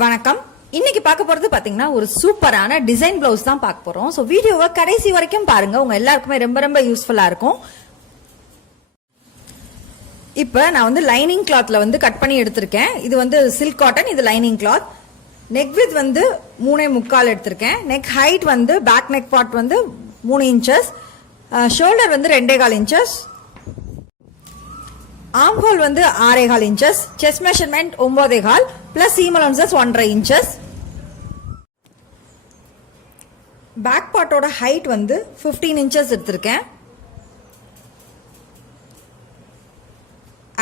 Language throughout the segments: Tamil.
வணக்கம். இன்னைக்கு பார்க்க போறது பாத்தீங்கன்னா ஒரு சூப்பரான டிசைன் பிளவுஸ் தான் பார்க்க போறோம். சோ வீடியோவை கடைசி வரைக்கும் பாருங்க, உங்க எல்லாருக்குமே ரொம்ப ரொம்ப யூஸ்ஃபுல்லா இருக்கும். இப்போ நான் வந்து லைனிங் கிளாத்ல வந்து கட் பண்ணி எடுத்திருக்கேன். இது வந்து சில்க் காட்டன், இது லைனிங் கிளாத். நெக் வித் வந்து 3.25 எடுத்திருக்கேன். நெக் ஹைட் வந்து பேக் நெக் பார்ட் வந்து 3 இன்ச்சஸ், ஷோல்டர் வந்து 2.25 இன்ச்சஸ், ஆர்ம் ஹோல் வந்து 6.25 inches, chest measurement 9.25 plus seam allowances 1.5 inches. Back பார்ட்டோட ஹைட் வந்து 15 இன்ச்சஸ் எடுத்திருக்கேன்.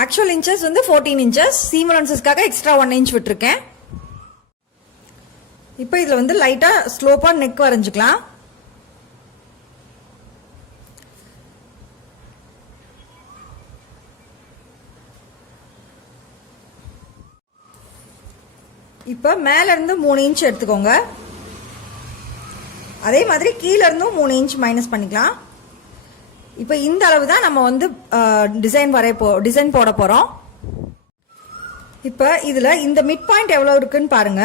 ஆக்சுவல் இன்ச்சஸ் வந்து 14 இன்ச்சஸ், சீம் அலவன்சஸ்க்காக எக்ஸ்ட்ரா 1 இன்ச் விட்டுருக்கேன். இப்போ இதுல வந்து லைட்டா ஸ்லோப்பா நெக் வரைஞ்சுக்கலாம். இப்போ மேல இருந்து 3 இன்ச் எடுத்துக்கோங்க. அதே மாதிரி கீழே இருந்தும் 3 இன்ச் மைனஸ் பண்ணிக்கலாம். இப்போ இந்த அளவு தான் நம்ம வந்து டிசைன் போட போறோம். இப்போ இதுல இந்த மிட் பாயிண்ட் எவ்வளவு இருக்குன்னு பாருங்க.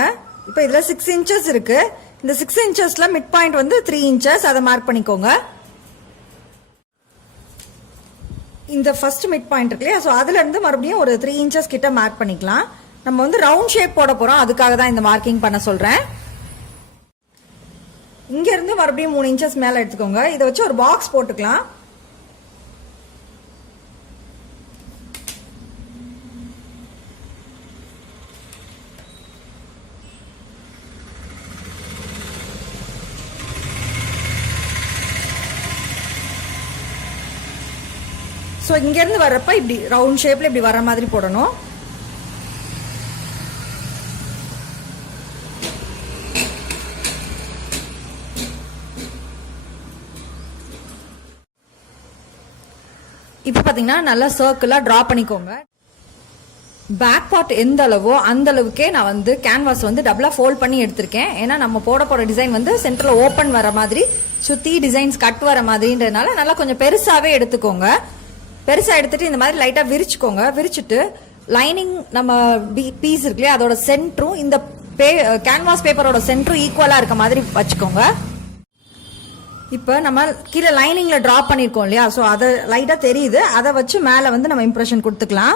இப்போ இதுல 6 இன்ச்சஸ் இருக்கு. இந்த 6 இன்ச்சஸ்ல மிட் பாயிண்ட் வந்து 3 இன்ச்சஸ், அதை மார்க் பண்ணிக்கோங்க. இந்த ஃபர்ஸ்ட் மிட் பாயிண்ட் இருக்கு இல்லையா, ஸோ அதுல இருந்து மறுபடியும் ஒரு 3 இன்ச்சஸ் கிட்ட மார்க் பண்ணிக்கலாம். நம்ம வந்து ரவுண்ட் ஷேப் போட போறோம், அதுக்காக தான் இந்த மார்க்கிங் பண்ண சொல்றேன். இங்க இருந்து மறுபடியும் 3 இன்ச்சஸ் மேல எடுத்துக்கோங்க. இதை வச்சு ஒரு பாக்ஸ் போட்டுக்கலாம். ஸோ இங்க இருந்து வர்றப்ப இப்படி ரவுண்ட் ஷேப்ல இப்படி வர மாதிரி போடணும். இப்போ பாத்தீங்கன்னா நல்லா சர்க்கிளா டிரா பண்ணிக்கோங்க. பேக் பார்ட் எந்த அளவோ அந்த அளவுக்கே நான் வந்து கேன்வாஸ் வந்து டபுளா ஃபோல்ட் பண்ணி எடுத்திருக்கேன். ஏன்னா நம்ம போட போற டிசைன் வந்து சென்டர்ல ஓப்பன் வர மாதிரி, சுத்தி டிசைன்ஸ் கட் வர மாதிரின்றதுனால நல்லா கொஞ்சம் பெருசாவே எடுத்துக்கோங்க. பெருசா எடுத்துட்டு இந்த மாதிரி லைட்டா விரிச்சுக்கோங்க. விரிச்சுட்டு லைனிங் நம்ம பீஸ் இருக்கு இல்லையா, அதோட சென்டரும் இந்த கேன்வாஸ் பேப்பரோட சென்டரும் ஈக்குவலா இருக்க மாதிரி வச்சுக்கோங்க. இப்போ நம்ம கீழே லைனிங்ல டிரா பண்ணிருக்கோம் இல்லையா, ஸோ அதை லைட்டா தெரியுது, அதை வச்சு மேல வந்து நம்ம இம்ப்ரெஷன் கொடுத்துக்கலாம்.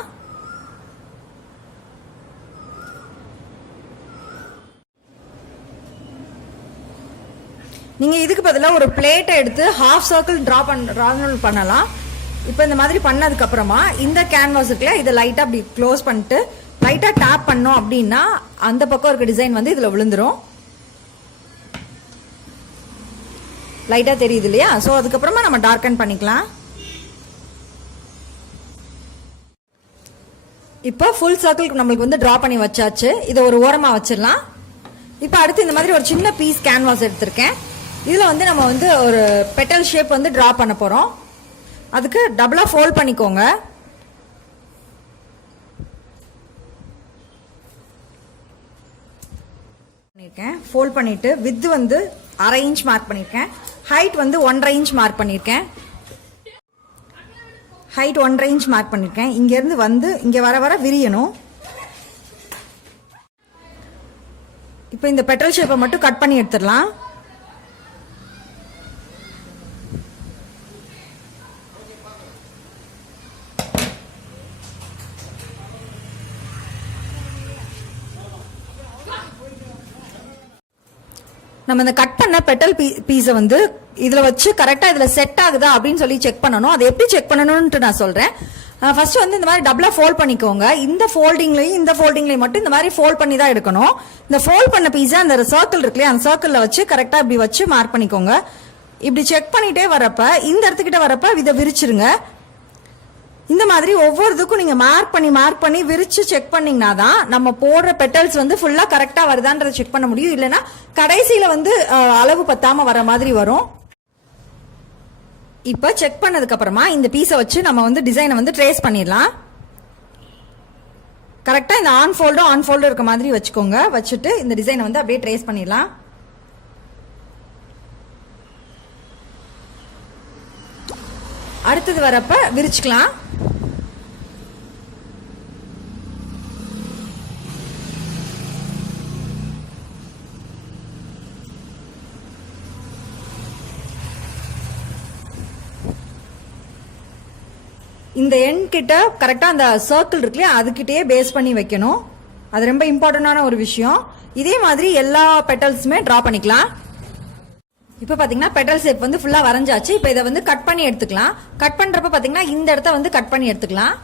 நீங்க இதுக்கு பதிலாக ஒரு பிளேட்டை எடுத்து ஹாஃப் சர்க்கிள் டிரா பண்ணலாம். இப்போ இந்த மாதிரி பண்ணதுக்கு அப்புறமா இந்த கேன்வாஸ் இருக்குல்ல, இதை லைட்டா அப்படி க்ளோஸ் பண்ணிட்டு லைட்டா டேப் பண்ணோம் அப்படின்னா அந்த பக்கம் இருக்க டிசைன் வந்து இதுல விழுந்துரும். லைட்டா தெரியுது இல்லையா, சோ அதுக்கப்புறமா நம்ம டார்க்கன் பண்ணிக்கலாம். இப்போ ஃபுல் சர்க்கிள் நம்மளுக்கு வந்து டிரா பண்ணி வச்சாச்சு. இதை ஒரு ஓரமா வச்சிடலாம். இப்போ அடுத்து இந்த மாதிரி ஒரு சின்ன பீஸ் கேன்வாஸ் எடுத்திருக்கேன். இதுல வந்து நம்ம வந்து ஒரு பெட்டல் ஷேப் வந்து டிரா பண்ண போறோம். அதுக்கு டபுளா ஃபோல்ட் பண்ணிக்கோங்க. ஃபோல்ட் பண்ணிட்டு வித் வந்து 1/2 இன்ச் மார்க் பண்ணிருக்கேன். ஹைட் வந்து 1.5 இன்ச் மார்க் பண்ணிருக்கேன். ஹைட் 1.5 இன்ச் மார்க் பண்ணிருக்கேன். இங்க இருந்து வந்து இங்க வர வர விரியணும். இப்போ இந்த பெட்டல் ஷேப்பை மட்டும் கட் பண்ணி எடுத்துடலாம். நம்ம இந்த கட் பண்ண பெட்டல் பீஸை வந்து இதுல வச்சு கரெக்டா இதுல செட் ஆகுதா அப்படின்னு சொல்லி செக் பண்ணணும். அதை எப்படி செக் பண்ணணும்னு நான் சொல்றேன். ஃபர்ஸ்ட் வந்து இந்த மாதிரி டபுளா ஃபோல்ட் பண்ணிக்கோங்க. இந்த ஃபோல்டிங்லயும் மட்டும் இந்த மாதிரி ஃபோல்ட் பண்ணி தான் எடுக்கணும். இந்த ஃபோல்ட் பண்ண பீஸை அந்த சர்க்கிள் இருக்குல்லையா, அந்த சர்க்கிள்ல வச்சு கரெக்டா இப்படி வச்சு மார்க் பண்ணிக்கோங்க. இப்படி செக் பண்ணிட்டே வரப்ப இந்த இடத்துக்கிட்ட வரப்ப இதை விரிச்சிருங்க. இந்த மாதிரி ஒவ்வொருத்துக்கும் நீங்க மார்க் பண்ணி விரிச்சு செக் பண்ணீங்கன்னா தான் நம்ம போடுற பெட்டல்ஸ் வந்து ஃபுல்லா கரெக்டா வருதான்றதை செக் பண்ண முடியும். இல்லைன்னா கடைசியில வந்து அளவு பத்தாம வர மாதிரி வரும். இப்ப செக் பண்ணதுக்கு அப்புறமா இந்த பீஸை வச்சு நம்ம வந்து டிசைனை வந்து ட்ரேஸ் பண்ணிடலாம். கரெக்டா இந்த ஆன் ஃபோல்டும் இருக்க மாதிரி வச்சுக்கோங்க. வச்சுட்டு இந்த டிசைனை வந்து அப்படியே ட்ரேஸ் பண்ணிடலாம். அடுத்தது வரப்ப விரிச்சுக்கலாம். இந்த எண்ட் கிட்ட கரெக்டா அந்த சர்க்கிள் இருக்குல்லையா அதுக்கிட்டே பேஸ் பண்ணி வைக்கணும். அது ரொம்ப இம்பார்ட்டன்டான ஒரு விஷயம். இதே மாதிரி எல்லா பெட்டல்ஸுமே டிரா பண்ணிக்கலாம். இப்போ பாத்தீங்கன்னா பெட்டல் ஷேப் வந்து ஃபுல்லா வரைஞ்சாச்சு. இப்போ இதை வந்து கட் பண்ணி எடுத்துக்கலாம். கட் பண்றப்ப பாத்தீங்கன்னா இந்த இடத்த வந்து கட் பண்ணி எடுத்துக்கலாம்.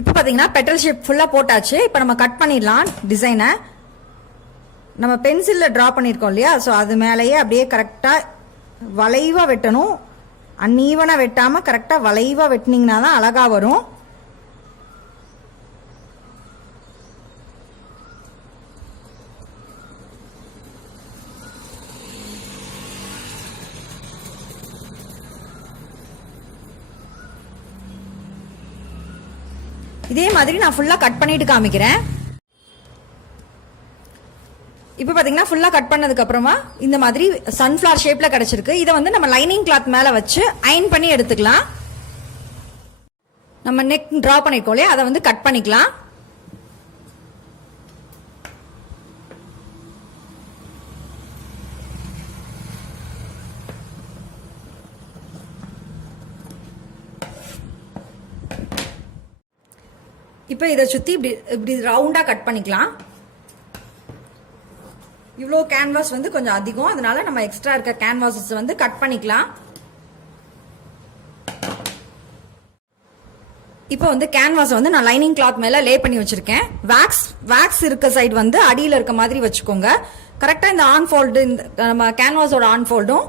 இப்போ பாத்தீங்கன்னா பெட்டல் ஷேப் ஃபுல்லா போட்டாச்சு. இப்போ நம்ம கட் பண்ணிடலாம். டிசைனை நம்ம பென்சில்ல டிரா பண்ணியிருக்கோம் இல்லையா, ஸோ அது மேலேயே அப்படியே கரெக்டா வளைவா வெட்டணும். அன்ஈவனா வெட்டாம கரெக்டா வளைவா வெட்டினீங்கன்னா தான் அழகா வரும். இதே மாதிரி நான் ஃபுல்லா கட் பண்ணிட்டு காமிக்கிறேன். இப்போ பாத்தீங்கன்னா ஃபுல்லா கட் பண்ணதுக்கு அப்புறமா இந்த மாதிரி சன்ஃபிளவர் ஷேப்ல கிடைச்சிருக்கு. இதை வந்து நம்ம லைனிங் கிளாத் மேல வச்சு அயன் பண்ணி எடுத்துக்கலாம். நம்ம நெக் டிரா பண்ணிருக்கோம் இல்லையா, அதை வந்து கட் பண்ணிக்கலாம். இப்போ இதை சுத்தி இப்படி இப்படி ரவுண்டா கட் பண்ணிக்கலாம். இவ்வளோ கேன்வாஸ் வந்து கொஞ்சம் அதிகம், அதனால நம்ம எக்ஸ்ட்ரா இருக்க கேன்வாசஸ் வந்து கட் பண்ணிக்கலாம். இப்போ வந்து கேன்வாஸ் வந்து நான் லைனிங் கிளாத் மேல லே பண்ணி வச்சிருக்கேன். வேக்ஸ் இருக்க சைடு வந்து அடியில் இருக்க மாதிரி வச்சுக்கோங்க. கரெக்டா இந்த ஆன் ஃபோல்டு, நம்ம கேன்வாஸோட ஆன் ஃபோல்டும்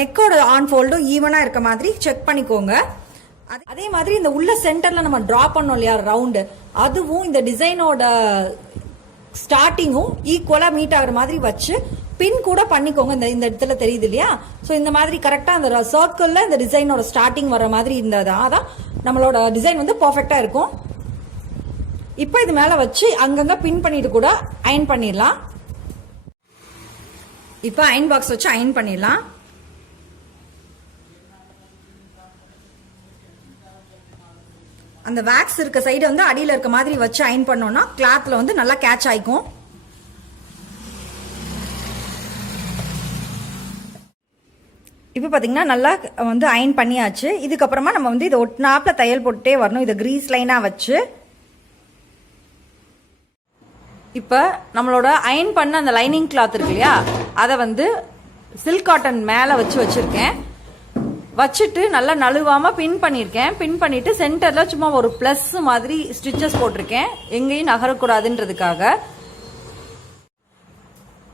நெக்கோட ஆன் ஃபோல்டும் ஈவனா இருக்க மாதிரி செக் பண்ணிக்கோங்க. அதே மாதிரி இந்த உள்ள சென்டர்ல நம்ம டிரா பண்ணோம் இல்லையா ரவுண்டு, அதுவும் இந்த டிசைனோட ஸ்டார்டிங்கும் ஈக்குவலா மீட் ஆகிற மாதிரி வச்சு பின் கூட பண்ணிக்கோங்க. இந்த இடத்துல தெரியுது இல்லையா, ஸோ இந்த மாதிரி கரெக்டா அந்த சர்க்கிள்ல இந்த டிசைனோட ஸ்டார்டிங் வர மாதிரி இருந்தாதான் நம்மளோட டிசைன் வந்து பர்ஃபெக்டா இருக்கும். இப்போ இது மேல வச்சு அங்கங்க பின் பண்ணிட்டு கூட அயன் பண்ணிடலாம். இப்போ அயன் பாக்ஸ் வச்சு அயன் பண்ணிடலாம். அந்த வேக்ஸ் இருக்க சைடு வந்து அடியில் இருக்க மாதிரி வச்சு அயன் பண்ணோம்னா கிளாத்ல வந்து நல்லா கேட்ச் ஆயிக்கும். இப்போ பாத்தீங்கன்னா நல்லா வந்து அயன் பண்ணியாச்சு. இதுக்கப்புறமா நம்ம வந்து இதை ஒட்டினாப்ல தையல் போட்டுட்டே வரணும். இதை கிரீஸ் லைனா வச்சு இப்போ நம்மளோட அயன் பண்ண அந்த லைனிங் கிளாத் இருக்கு இல்லையா, அதை வந்து சில்க் காட்டன் மேல வச்சிருக்கேன். வச்சுட்டு நல்லா நழுவாம பின் பண்ணிருக்கேன். பின் பண்ணிட்டு சென்டர்ல சும்மா ஒரு பிளஸ் மாதிரி ஸ்டிச்சஸ் போட்டிருக்கேன், எங்கேயும் நகரக்கூடாதுன்றதுக்காக.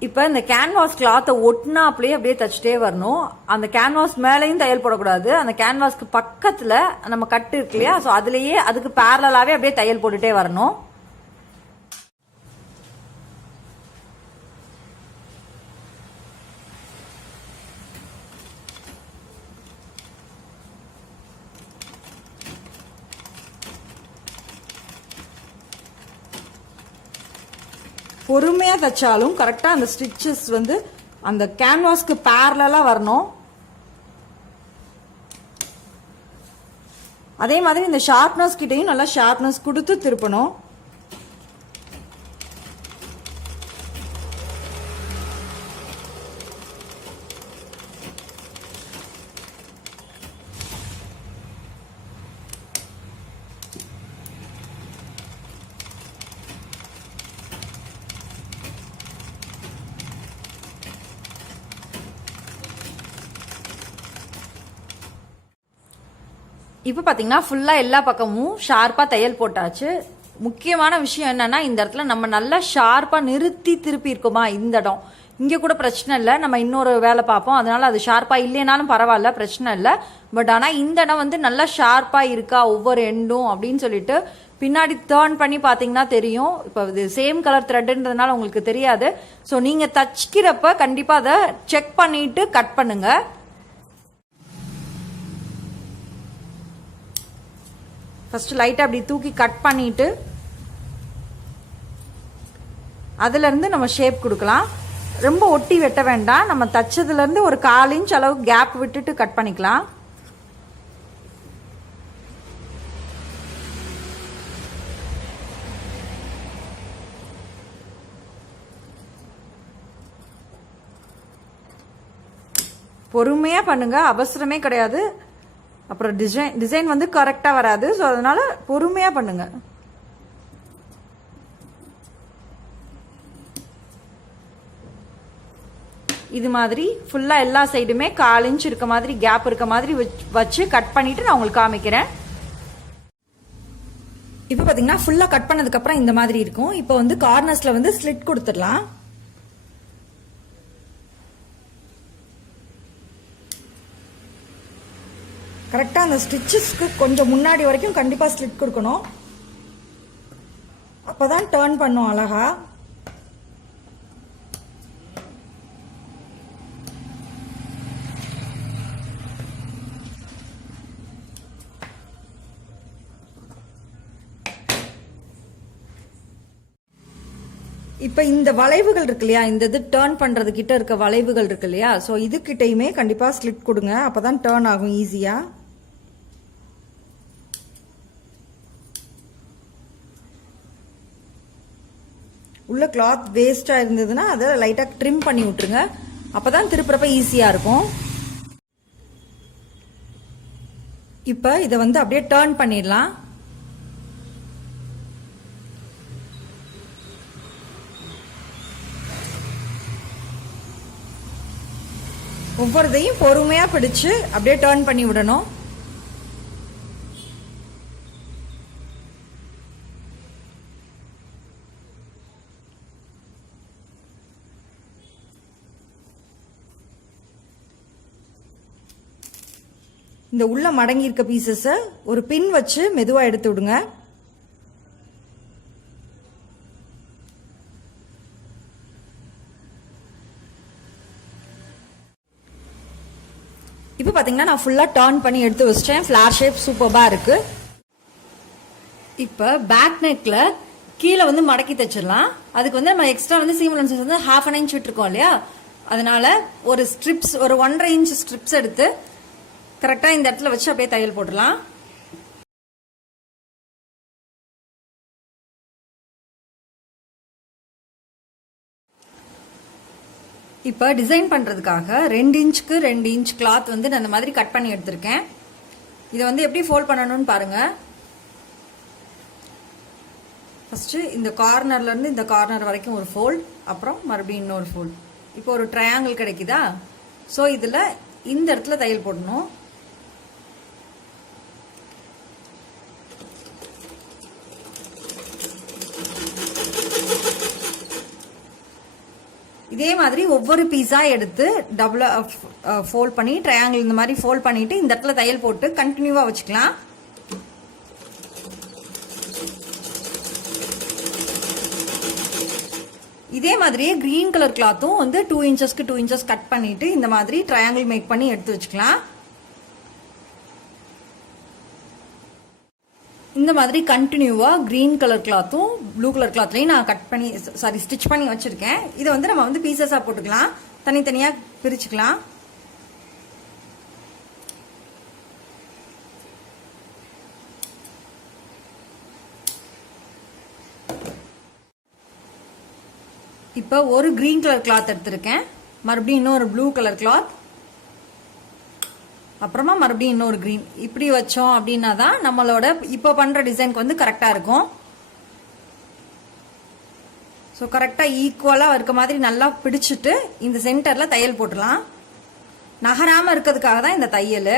இப்ப இந்த கேன்வாஸ் கிளாத்தை ஒட்டினாப்லயே அப்படியே தச்சுட்டே வரணும். அந்த கேன்வாஸ் மேலையும் தையல் போடக்கூடாது. அந்த கேன்வாஸ்க்கு பக்கத்துல நம்ம கட்டு இருக்கு இல்லையா, ஸோ அதுலயே அதுக்கு பேரலாவே அப்படியே தையல் போட்டுட்டே வரணும். பொறுமையா தச்சாலும் கரெக்டா அந்த ஸ்டிச்சஸ் வந்து அந்த கேன்வாஸ்க்கு பேரலா வரணும். அதே மாதிரி இந்த ஷார்ப்னஸ் கிட்டையும் நல்லா ஷார்ப்னஸ் கொடுத்து திருப்பணும். இப்போ பாத்தீங்கன்னா ஃபுல்லா எல்லா பக்கமும் ஷார்ப்பா தையல் போட்டாச்சு. முக்கியமான விஷயம் என்னன்னா, இந்த இடத்துல நம்ம நல்லா ஷார்ப்பா நிறுத்தி திருப்பி இருக்கோமா, இந்த இடம் இங்க கூட பிரச்சனை இல்லை, நம்ம இன்னொரு வேலை பார்ப்போம், அதனால அது ஷார்ப்பா இல்லைனாலும் பரவாயில்ல, பிரச்சனை இல்லை. பட் ஆனா இந்த இடம் வந்து நல்லா ஷார்ப்பா இருக்கா ஒவ்வொரு எண்டும் அப்படின்னு சொல்லிட்டு பின்னாடி டர்ன் பண்ணி பாத்தீங்கன்னா தெரியும். இப்போ இது சேம் கலர் த்ரெட்ன்றதுனால உங்களுக்கு தெரியாது. ஸோ நீங்க தச்சுக்கிறப்ப கண்டிப்பா அதை செக் பண்ணிட்டு கட் பண்ணுங்க. ஃபர்ஸ்ட் லைட்டா அப்படி தூக்கி கட் பண்ணிட்டு அதுல இருந்து நம்ம ஷேப் கொடுக்கலாம். ரொம்ப ஒட்டி வெட்ட வேண்டாம். நம்ம தச்சதுல இருந்து ஒரு 1/4 இன்ச் அளவு கேப் விட்டுட்டு கட் பண்ணிக்கலாம். பொறுமையாக பண்ணுங்க, அவசரமே கிடையாது. அப்புறம் டிசைன் வந்து கரெக்டாக வராது. ஸோ அதனால பொறுமையாக பண்ணுங்க. இது மாதிரி ஃபுல்லாக எல்லா சைடுமே 1/4 இன்ச் இருக்க மாதிரி கேப் இருக்க மாதிரி வச்சு கட் பண்ணிட்டு நான் உங்களுக்கு காமிக்கிறேன். இப்போ பார்த்தீங்கன்னா ஃபுல்லாக கட் பண்ணதுக்கப்புறம் இந்த மாதிரி இருக்கும். இப்போ வந்து கார்னர்ஸில் வந்து ஸ்லிட் கொடுத்துடலாம். கரெக்டாக அந்த ஸ்டிச்சஸ்க்கு கொஞ்சம் முன்னாடி வரைக்கும் கண்டிப்பாக ஸ்லிட் கொடுக்கணும். அப்போ தான் டர்ன் பண்ணும் அழகா. இப்போ இந்த வளைவுகள் இருக்கு இல்லையா, இந்த இது டேர்ன் பண்றது கிட்ட இருக்க வளைவுகள் இருக்கு இல்லையா, ஸோ இது கிட்டையுமே கண்டிப்பா ஸ்லிட் கொடுங்க. அப்பதான் டேர்ன் ஆகும் ஈஸியா. உள்ள கிளாத் வேஸ்டா இருந்ததுன்னா அதை லைட்டா ட்ரிம் பண்ணி விட்டுருங்க. அப்பதான் திருப்புறப்ப ஈஸியா இருக்கும். இப்போ இதை வந்து அப்படியே டேர்ன் பண்ணிடலாம். ஒவ்வொருத்தையும் பொறுமையா பிடிச்சு அப்படியே டர்ன் பண்ணி விடணும். இந்த உள்ள மடங்கி இருக்க பீசஸ ஒரு பின் வச்சு மெதுவா எடுத்து விடுங்க. இப்போ பாத்தீங்கன்னா நான் ஃபுல்லா டர்ன் பண்ணி எடுத்து வச்சிட்டேன். ஃபிளார் ஷேப் சூப்பர்பா இருக்கு. இப்போ பேக் நெக்ல கீழே வந்து மடக்கி தைச்சிடலாம். அதுக்கு வந்து நம்ம எக்ஸ்ட்ரா வந்து சீம் அலவன்சஸ் வந்து 1/2 இன்ச் விட்டுருக்கோம் இல்லையா, அதனால ஒரு ஸ்ட்ரிப்ஸ் ஒரு 1.5 இன்ச் ஸ்ட்ரிப்ஸ் எடுத்து கரெக்டா இந்த இடத்துல வச்சு அப்படியே தையல் போடலாம். இப்போ டிசைன் பண்றதுக்காக 2 இன்ச்சுக்கு 2 இன்ச் கிளாத் வந்து நான் இந்த மாதிரி கட் பண்ணி எடுத்திருக்கேன். இதை வந்து எப்படி ஃபோல்ட் பண்ணணும்னு பாருங்க. ஃபர்ஸ்ட் இந்த கார்னர்ல இருந்து இந்த கார்னர் வரைக்கும் ஒரு ஃபோல்ட், அப்புறம் மறுபடியும் இன்னொரு ஃபோல்ட். இப்போ ஒரு ட்ரையாங்கிள் கிடைக்குதா, ஸோ இதுல இந்த இடத்துல தையல் போடணும். இதே மாதிரி ஒவ்வொரு பீஸா எடுத்து டபுளா ஃபோல்ட் பண்ணி ட்ரையாங்கிள் இந்த மாதிரி ஃபோல்ட் பண்ணிட்டு இந்த இடத்துல தையல் போட்டு கண்டினியூவா வச்சுக்கலாம். இதே மாதிரியே கிரீன் கலர் கிளாத்தும் வந்து 2 இன்ச்சஸ்க்கு 2 இன்ச்சஸ் கட் பண்ணிட்டு இந்த மாதிரி ட்ரையாங்கிள் மேக் பண்ணி எடுத்து வச்சுக்கலாம். இந்த மாதிரி கண்டினியூவா கிரீன் கலர் கிளாத்தும் ப்ளூ கலர் கிளாத்லையும் நான் கட் பண்ணி ஸ்டிச் பண்ணி வச்சிருக்கேன். இதை வந்து நம்ம வந்து பீசஸா போட்டுக்கலாம், தனித்தனியா பிரிச்சுக்கலாம். இப்போ ஒரு கிரீன் கலர் கிளாத் எடுத்திருக்கேன், மறுபடியும் இன்னொரு ப்ளூ கலர் கிளாத், அப்புறமா மறுபடியும் இன்னொரு கிரீன். இப்படி வச்சோம் அப்படின்னா தான் நம்மளோட இப்போ பண்ற டிசைனுக்கு வந்து கரெக்டா இருக்கும். ஸோ கரெக்டா ஈக்குவலா இருக்க மாதிரி நல்லா பிடிச்சிட்டு இந்த சென்டர்ல தையல் போட்டுடலாம். நகராம இருக்கிறதுக்காக தான் இந்த தையல்.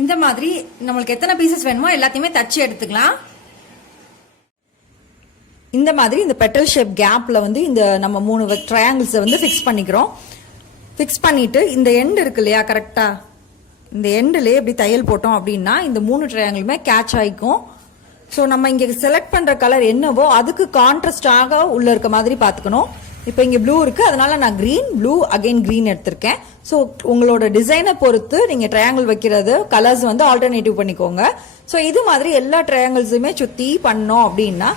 இந்த மாதிரி நம்மளுக்கு எத்தனை பீசஸ் வேணுமோ எல்லாத்தையுமே தச்சு எடுத்துக்கலாம். இந்த மாதிரி இந்த பெட்டல் ஷேப் கேப்ல வந்து இந்த நம்ம 3 ட்ரையாங்கிள்ஸ் வந்து ஃபிக்ஸ் பண்ணிக்கிறோம். ஃபிக்ஸ் பண்ணிட்டு இந்த எண்ட் இருக்கு இல்லையா, கரெக்டா இந்த எண்ட்லயே இப்படி தையல் போட்டோம் அப்படின்னா இந்த 3 ட்ரையாங்கிளுமே கேட்ச் ஆயிக்கும். ஸோ நம்ம இங்க செலக்ட் பண்ற கலர் என்னவோ அதுக்கு கான்ட்ராஸ்டாக உள்ள இருக்க மாதிரி பாத்துக்கணும். இப்போ இங்க ப்ளூ இருக்கு, அதனால நான் கிரீன் ப்ளூ அகைன் கிரீன் எடுத்திருக்கேன். ஸோ உங்களோட டிசைனை பொறுத்து நீங்க ட்ரையாங்கிள் வைக்கிறது கலர்ஸ் வந்து ஆல்டர்னேட்டிவ் பண்ணிக்கோங்க. ஸோ இது மாதிரி எல்லா ட்ரையாங்கிள்ஸுமே சுத்தி பண்ணோம் அப்படின்னா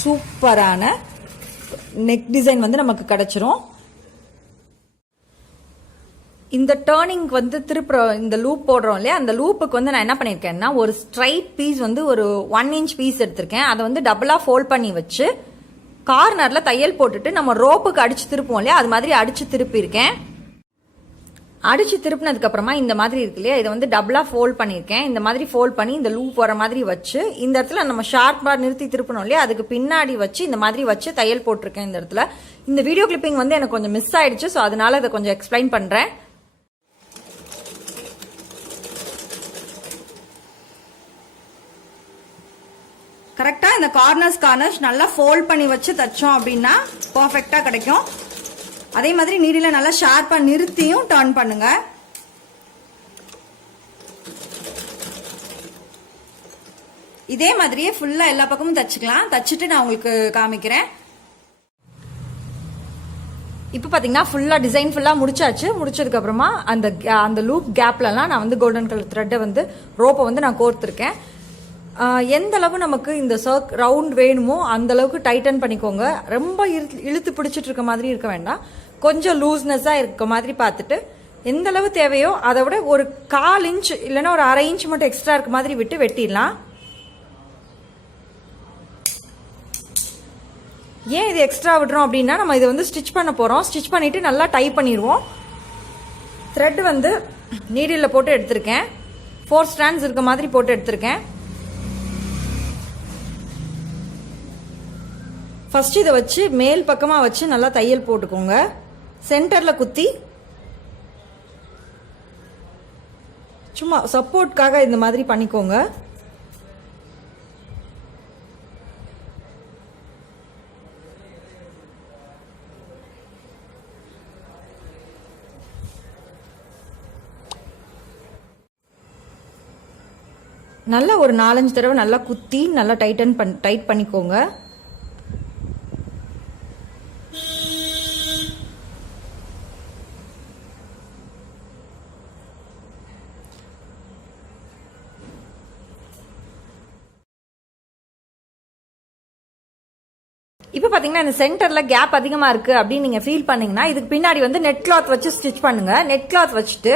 சூப்பரான நெக் டிசைன் வந்து நமக்கு கிடைச்சிரும். இந்த டேர்னிங் வந்து திருப்புற இந்த லூப் போடுறோம் இல்லையா, அந்த லூப்புக்கு வந்து நான் என்ன பண்ணிருக்கேன்னா ஒரு ஸ்ட்ரைட் பீஸ் வந்து ஒரு 1 inch பீஸ் எடுத்திருக்கேன். அதை வந்து டபுளா ஃபோல்ட் பண்ணி வச்சு கார்னர்ல தையல் போட்டுட்டு நம்ம ரோப்புக்கு அடிச்சு திருப்போம் இல்லையா, அது மாதிரி அடிச்சு திருப்பியிருக்கேன். அடிச்சு திருப்பினதுக்கு அப்புறமா இந்த மாதிரி இருக்கு இல்லையா, இதை வந்து டபுளா ஃபோல்ட் பண்ணிருக்கேன். இந்த மாதிரி ஃபோல்ட் பண்ணி இந்த லூப் வர மாதிரி வச்சு இந்த இடத்துல நம்ம ஷார்ப்பா நிறுத்தி திருப்பணும் இல்லையா, அதுக்கு பின்னாடி வச்சு இந்த மாதிரி வச்சு தையல் போட்டிருக்கேன். இந்த இடத்துல இந்த வீடியோ கிளிப்பிங் வந்து எனக்கு கொஞ்சம் மிஸ் ஆயிடுச்சு, ஸோ அதனால இதை கொஞ்சம் எக்ஸ்பிளைன் பண்றேன். கரெக்டா இந்த கார்னர்ஸ் நல்லா ஃபோல்ட் பண்ணி வச்சு தைச்சோம் அப்படின்னா பர்ஃபெக்டா கிடைக்கும். அதே மாதிரி நீடில நல்லா ஷார்ப்பா நிறுத்தியும் டர்ன் பண்ணுங்க. இதே மாதிரியே ஃபுல்லா எல்லா பக்கமும் தச்சுக்கலாம். தச்சுட்டு நான் உங்களுக்கு காமிக்கிறேன். இப்போ பாத்தீங்கன்னா ஃபுல்லா டிசைன் ஃபுல்லா முடிச்சாச்சு. முடிச்சதுக்கு அப்புறமா அந்த லூப் கேப்லலாம் நான் வந்து கோல்டன் கலர் த்ரெட்டை வந்து ரோப்பை வந்து நான் கோர்த்திருக்கேன். எந்த அளவு நமக்கு இந்த ரவுண்ட் வேணுமோ அந்த அளவுக்கு டைட்டன் பண்ணிக்கோங்க. ரொம்ப இழுத்து பிடிச்சிட்டு இருக்க மாதிரி இருக்க வேண்டாம், கொஞ்சம் லூஸ்னஸா இருக்க மாதிரி பார்த்துட்டு எந்த அளவு தேவையோ அதை விட ஒரு 1/4 inch இல்லைன்னா ஒரு 1/2 inch மட்டும் எக்ஸ்ட்ரா இருக்க மாதிரி விட்டு வெட்டிடலாம். ஏன் இது எக்ஸ்ட்ரா விடுறோம் அப்படின்னா நம்ம இதை வந்து ஸ்டிச் பண்ண போறோம். ஸ்டிச் பண்ணிட்டு நல்லா டை பண்ணிடுவோம். த்ரெட் வந்து நீடில் போட்டு எடுத்திருக்கேன். 4 strands இருக்க மாதிரி போட்டு எடுத்திருக்கேன். ஃபர்ஸ்ட் இதை வச்சு மேல் பக்கமா வச்சு நல்லா தையல் போட்டுக்கோங்க. சென்டர்ல குத்தி சும்மா சப்போர்ட்காக இந்த மாதிரி பண்ணிக்கோங்க. நல்லா ஒரு 4-5 தடவை நல்லா குத்தி நல்லா டைட் பண்ணிக்கோங்க. இப்போ பாத்தீங்கன்னா இந்த சென்டர்ல கேப் அதிகமா இருக்கு அப்படின்னு நீங்க ஃபீல் பண்ணீங்கன்னா இதுக்கு பின்னாடி வந்து நெட் கிளாத் வச்சு ஸ்டிச் பண்ணுங்க. நெட் கிளாத் வச்சுட்டு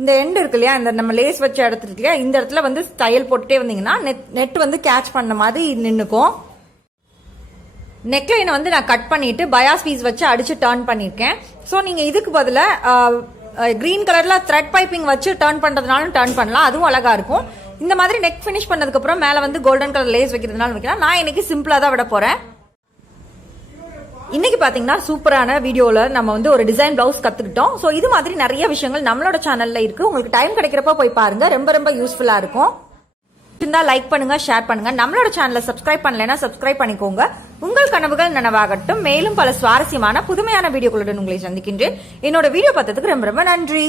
இந்த எண்ட் இருக்கு இல்லையா, இந்த நம்ம லேஸ் வச்ச இடத்துல இருக்கு இல்லையா, இந்த இடத்துல வந்து தையல் போட்டுட்டே வந்தீங்கன்னா நெட் வந்து கேட்ச் பண்ண மாதிரி நின்னுக்கும். நெக்லைனை வந்து நான் கட் பண்ணிட்டு பயாஸ் பீஸ் வச்சு அடிச்சு டர்ன் பண்ணிருக்கேன். ஸோ நீங்க இதுக்கு பதிலா கிரீன் கலர்ல த்ரெட் பைப்பிங் வச்சு டர்ன் பண்றதுனாலும் டர்ன் பண்ணலாம், அதுவும் அழகா இருக்கும். இந்த மாதிரி நெக் ஃபினிஷ் பண்ணதுக்கு அப்புறம் மேல வந்து கோல்டன் கலர் லேஸ் வைக்கிறதுனால வைக்கலாம். நான் இன்னைக்கு சிம்பிளா தான் விட போறேன். இன்னைக்கு பாத்தீங்கன்னா சூப்பரான வீடியோல நம்ம வந்து ஒரு டிசைன் பிளவுஸ் கத்துக்கிட்டோம். சோ இது மாதிரி நிறைய விஷயங்கள் நம்மளோட சேனல்ல இருக்கு. உங்களுக்கு டைம் கிடைக்கிறப்ப போய் பாருங்க, ரொம்ப ரொம்ப யூஸ்ஃபுல்லா இருக்கும். லைக் பண்ணுங்க, ஷேர் பண்ணுங்க. நம்மளோட சேனலை சப்ஸ்கிரைப் பண்ணலைன்னா சப்ஸ்கிரைப் பண்ணிக்கோங்க. உங்கள் கனவுகள் நனவாகட்டும். மேலும் பல சுவாரஸ்யமான புதுமையான வீடியோக்களுடன் உங்களை சந்திக்கின்றேன். என்னோட வீடியோ பார்த்ததுக்கு ரொம்ப ரொம்ப நன்றி.